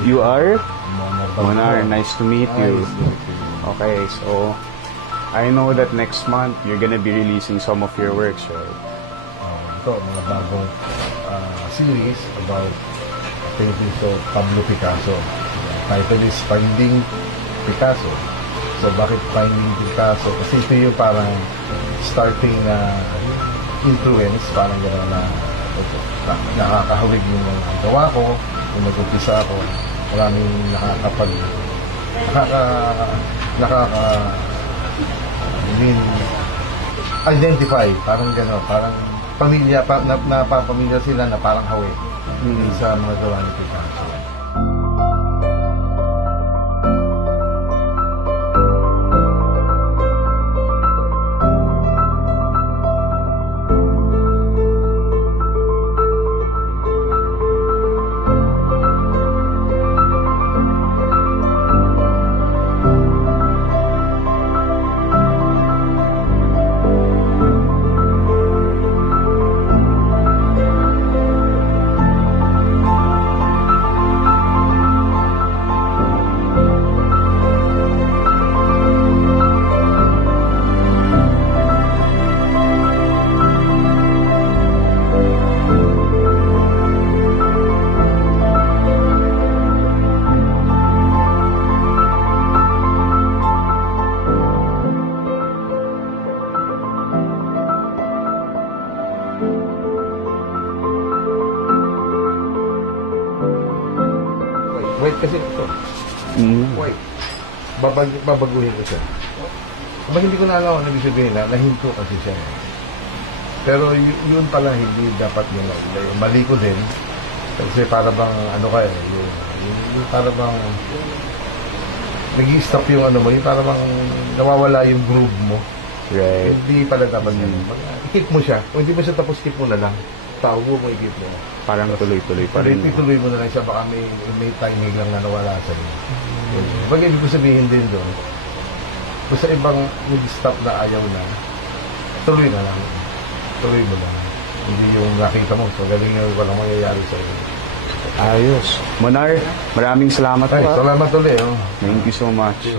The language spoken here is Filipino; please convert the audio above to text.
You are? Monar. Monar, nice to meet you. Okay, so I know that next month you're gonna be releasing some of your works, right? Ito, mga bagong series about paintings of Pablo Picasso. Title is Finding Picasso. So, bakit Finding Picasso? Kasi ito yung parang starting influence, parang gano'n na nakakahawig yung mga gawa ko. Yung nag-umpisa ako, maraming identify, parang gano'n, parang pamilya, napapamilya sila na parang hawi sa mga gawa ni Picasso. White kasi ito. White. Babaguhin ko siya. Hindi ko na alam ano ibig sabihin na nahinto kasi siya. Pero yun pala hindi dapat yung mali ko din. Kasi para bang ano kaya, yung para bang nag-i-stop yung ano mo, yung para bang nawawala yung groove mo. Right. Hindi pala dapat yun. I-keep mo siya. Kung hindi mo siya tapos keep mo na lang. Tao mo i-keep mo. Parang tuloy-tuloy pa rin. Tuloy mo na lang siya, baka may timing lang na nawala sa'yo. Bagay ibig ko sabihin din doon, kung sa ibang nag-stop na ayaw na, tuloy na lang. Tuloy mo lang. Hindi yung nakita mo, so galing yung walang mangyayari sa'yo. Ayos. Monar, maraming salamat po. Salamat ulit. Thank you so much.